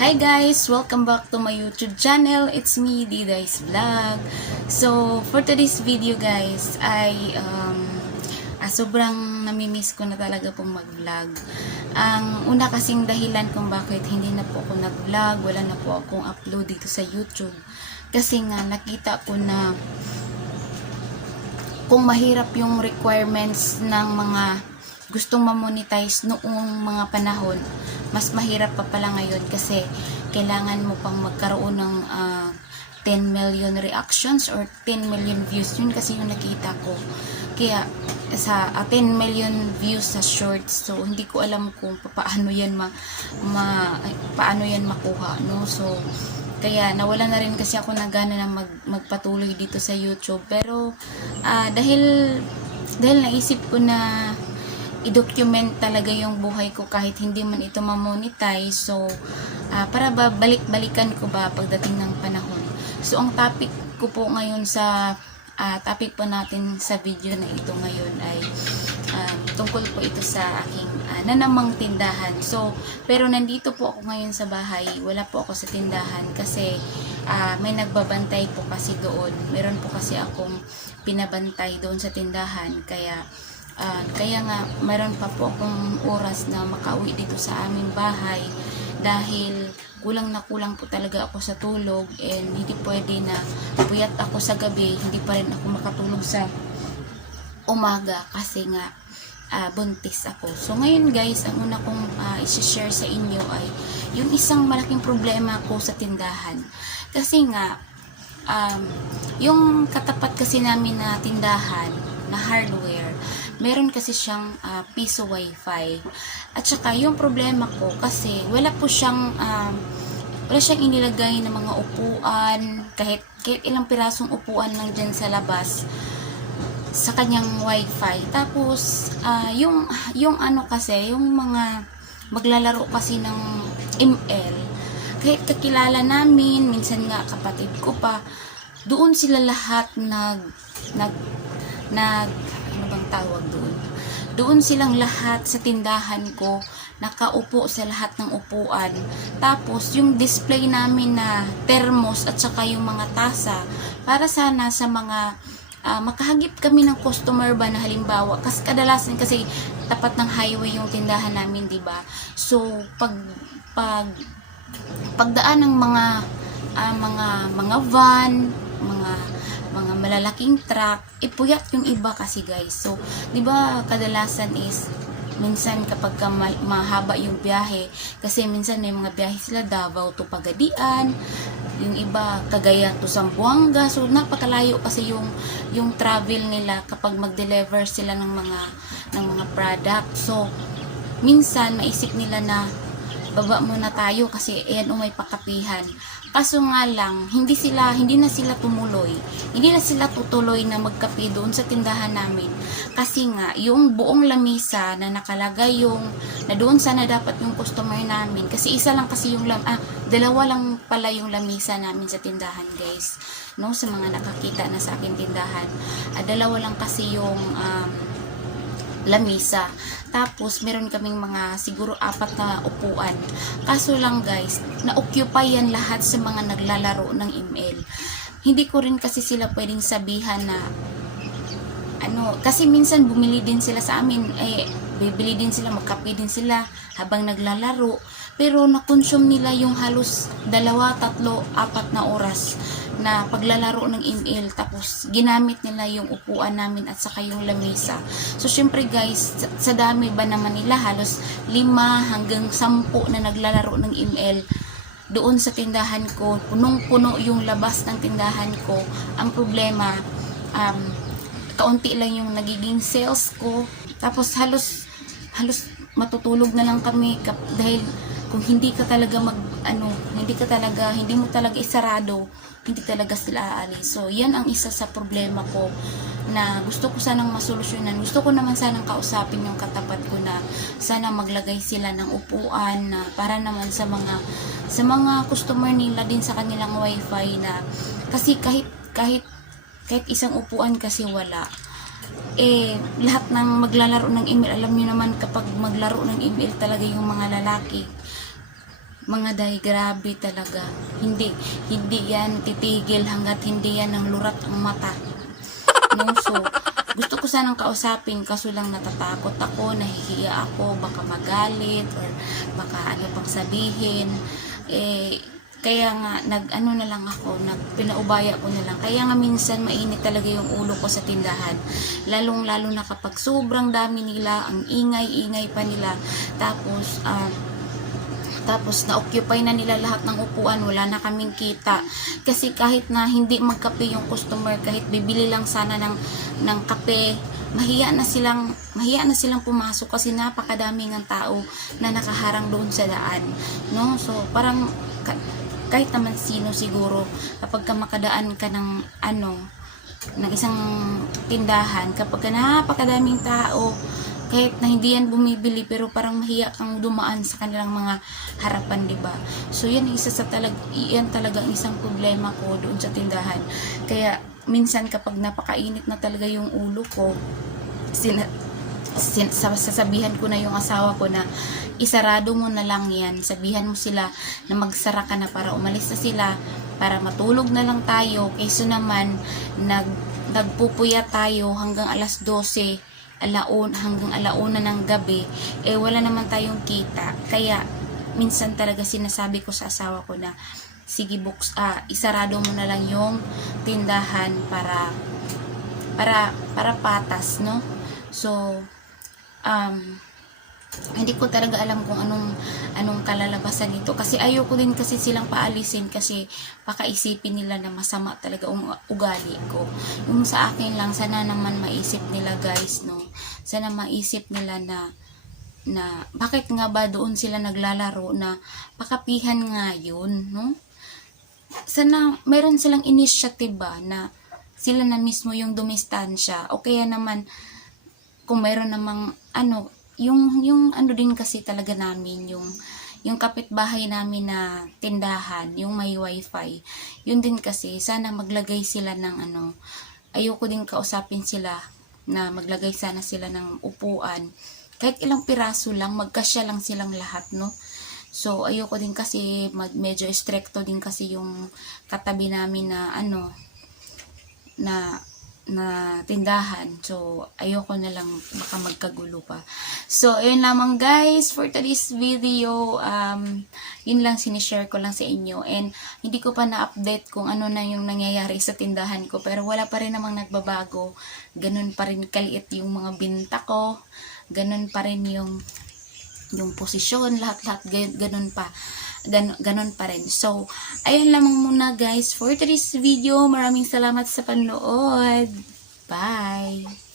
Hi guys! Welcome back to my YouTube channel. It's me, Diday's Vlog. So, for today's video guys, ay sobrang namimiss ko na talaga pong mag-vlog. Ang una kasing dahilan kung bakit hindi na po ako nag-vlog, wala na po akong upload dito sa YouTube. Kasi nga, nakita ko na kung mahirap yung requirements ng mga gustong ma-monetize noong mga panahon, mas mahirap pa pala ngayon kasi kailangan mo pang magkaroon ng 10 million reactions or 10 million views. Yun kasi yung nakita ko. Kaya sa 10 million views sa shorts, so hindi ko alam kung paano yan paano yan makuha, no? So kaya nawala na rin kasi ako ng gana na magpatuloy dito sa YouTube. Pero dahil naisip ko na i-document talaga yung buhay ko kahit hindi man ito ma-monetize. So, para ba balik-balikan ko ba pagdating ng panahon. So, ang topic ko po ngayon sa topic po natin sa video na ito ngayon ay tungkol po ito sa aking nanamang tindahan. So, pero nandito po ako ngayon sa bahay. Wala po ako sa tindahan kasi may nagbabantay po kasi doon. Meron po kasi akong pinabantay doon sa tindahan. Kaya nga, mayroon pa po akong oras na makauwi dito sa aming bahay dahil kulang na kulang po talaga ako sa tulog and hindi pwede na puyat ako sa gabi, hindi pa rin ako makatulog sa umaga kasi nga buntis ako. So ngayon guys, ang una kong i-share sa inyo ay yung isang malaking problema ko sa tindahan. Kasi nga, yung katapat kasi namin na tindahan na hardware, meron kasi siyang piso wifi. At saka yung problema ko kasi wala siyang inilagay na mga upuan, kahit ilang pirasong upuan lang dyan sa labas sa kanyang wifi. Tapos yung ano kasi, yung mga maglalaro kasi ng ML, kahit kakilala namin, minsan nga kapatid ko pa, doon sila lahat ano bang tawag doon? Doon silang lahat sa tindahan ko, nakaupo sa lahat ng upuan. Tapos, yung display namin na thermos at saka yung mga tasa, para sana sa mga makahagip kami ng customer ba na halimbawa. Kasi kadalasan kasi tapat ng highway yung tindahan namin, di ba? So, pagdaan ng mga van, mga malalaking truck, ipuyat yung iba kasi guys. So, di ba kadalasan is minsan kapag mahaba yung biyahe, kasi minsan may mga biyahe sila Davao to Pagadian, yung iba Cagayan to Zamboanga. So, napakalayo kasi yung travel nila kapag mag-deliver sila ng mga product. So, minsan maisip nila na baba muna tayo kasi ayan may pakapihan. Kaso nga lang, hindi na sila tumuloy. Hindi na sila tutuloy na magkape doon sa tindahan namin. Kasi nga, yung buong lamisa na nakalagay na doon sana dapat yung customer namin. Kasi isa lang kasi dalawa lang pala yung lamisa namin sa tindahan guys. No, sa mga nakakita na sa akin tindahan. Dalawa lang kasi yung lamisa. Tapos, meron kaming mga siguro 4 na upuan. Kaso lang guys, na-occupy yan lahat sa mga naglalaro ng ML. Hindi ko rin kasi sila pwedeng sabihan na kasi minsan bumili din sila sa amin, bibili din sila, magkape din sila habang naglalaro. Pero na-consume nila yung halos 2, 3, 4 na oras na paglalaro ng ML. Tapos ginamit nila yung upuan namin at saka yung lamesa. So syempre guys, sa dami ba naman nila, halos 5 hanggang 10 na naglalaro ng ML doon sa tindahan ko. Punong-puno yung labas ng tindahan ko. Ang problema, kaunti lang yung nagiging sales ko. Tapos halos matutulog na lang kami dahil kung hindi ka talaga hindi mo talaga isarado, hindi talaga sila aalis. So, yan ang isa sa problema ko na gusto ko sanang masolusyonan. Gusto ko naman sanang kausapin yung katapat ko na sana maglagay sila ng upuan na para naman sa mga customer nila din sa kanilang wifi na kasi kahit isang upuan kasi wala. Lahat ng maglalaro ng email, alam niyo naman kapag maglaro ng email talaga yung mga lalaki, Mga day, grabe talaga. Hindi yan titigil hanggat hindi yan ng lurat ang mata. No, so, gusto ko sanang kausapin kaso lang natatakot ako, nahihiya ako, baka magalit or baka ano pang sabihin. Kaya nga nag-ano na lang ako, pinaubaya ko na lang. Kaya nga minsan mainit talaga yung ulo ko sa tindahan. Lalong-lalo na kapag sobrang dami nila, ang ingay-ingay pa nila. Tapos na-occupy na nila lahat ng upuan, wala na kaming kita. Kasi kahit na hindi magkape yung customer, kahit bibili lang sana ng kape, mahiya na silang pumasok kasi napakadami ng tao na nakaharang doon sa daan. No? So parang kahit naman sino siguro kapag makadaan ka ng isang tindahan, kapag napakadaming tao, kahit na hindi yan bumibili pero parang mahiya kang dumaan sa kanilang mga harapan, di ba? So yan talaga ang isang problema ko doon sa tindahan. Kaya minsan kapag napakainit na talaga yung ulo ko, sasabihan ko na yung asawa ko na isarado mo na lang yan, sabihan mo sila na magsara ka na para umalis na sila, para matulog na lang tayo, kaysa naman nagpupuya tayo hanggang alas 12 hanggang alauna ng gabi, wala naman tayong kita. Kaya minsan talaga sinasabi ko sa asawa ko na sige, isarado mo na lang yung tindahan para patas, no? So hindi ko talaga alam kung anong kalalabasan nito, kasi ayoko din kasi silang paalisin kasi baka isipin nila na masama talaga ang ugali ko. Yung sa akin lang, sana naman maisip nila, guys, no? Sana maisip nila na bakit nga ba doon sila naglalaro, na pakapihan nga yun, no? Sana meron silang initiative ba na sila na mismo yung dumistansya, o kaya naman kung meron namang yung din kasi talaga namin, yung kapitbahay namin na tindahan, yung may wifi, yun din kasi, sana maglagay sila ng ayoko din kausapin sila na maglagay sana sila ng upuan, kahit ilang piraso lang, magkasya lang silang lahat, no? So ayoko din kasi medyo stricto din kasi yung katabi namin na tindahan. So ayoko na lang baka magkagulo pa. So ayun lamang, guys, for today's video. Yun lang, sinishare ko lang sa inyo, and hindi ko pa na-update kung ano na yung nangyayari sa tindahan ko, pero wala pa rin namang nagbabago. Ganun pa rin kaliit yung mga binta ko, ganun pa rin yung posisyon, lahat ganun pa rin. So, ayun lamang muna, guys, for today's video. Maraming salamat sa panood. Bye!